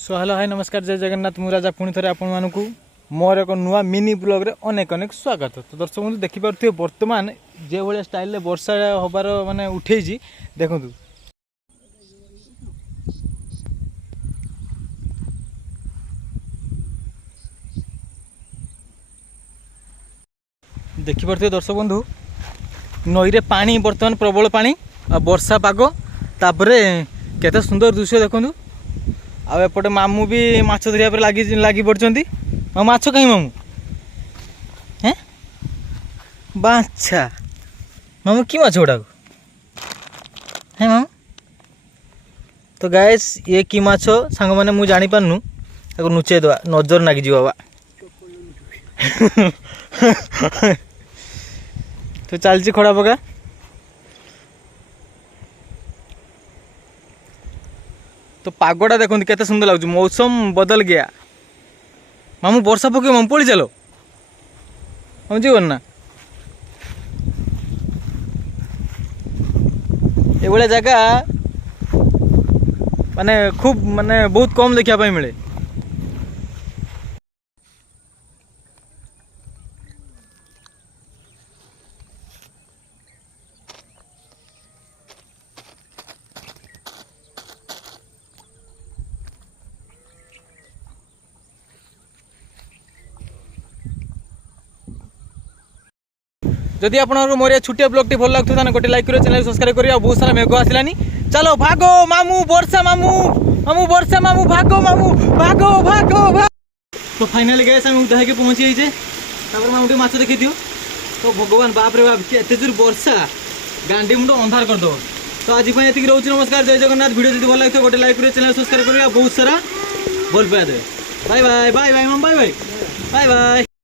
So hello hi नमस्कार जय जगन्नाथ मु राजा पुणी थे आपको मोर एक नुआ मिनी ब्लॉग रे अनेक अनेक स्वागत। तो दर्शक बंधु देखिपे बर्तमान जो भाई स्टाइल वर्षा हबार माने उठे देखु देखिपे दर्शक बंधु नई रे पानी बर्तमान प्रबल पानी आ वर्षा पाग तापरे केते सुंदर दृश्य देखु आपटे मामू भी माछ धरिया लगी पड़ती माछ कहीं मामू हैं बाछा मामू कि माछ गुड़ाक है मामू। तो गाइस ये कि माछ सांग मैंने मुझे जानी पारनु नुचे दवा नजर नागिज बाबा तो चलती खड़ा पका तो पागटा देखो केते सुंदर लगुच मौसम बदल गया मामू वर्षा पके मामू पड़ी चलो हम जीवन ना ये जगह माने खूब माने बहुत कम देखा मिले। जदि आप मोर छोटिया ब्लॉग टी भल लगता है गोटे लाइक करो चैनल सब्सक्राइब करिए। बहुत सारा मेघ आसलानी चलो भागो मामू वर्षा मामू मामू वर्षा मामू भागो भागो भागो भागो। तो फाइनली गए आम उदा होकर पहुँची जाइए मामू टे माछ देखी दियो। तो भगवान बाप रे बाप एत जोर वर्षा गांडी मुंड अंधार करदे। तो आज ये रोचे नमस्कार जय जगन्नाथ। वीडियो जो भल लगे गोटे लाइक करिए चैनल सब्सक्राइब करिए। बहुत सारा भल पाया देवे। बाय बाय बाय बाय माम बाय बाय बाय बाय।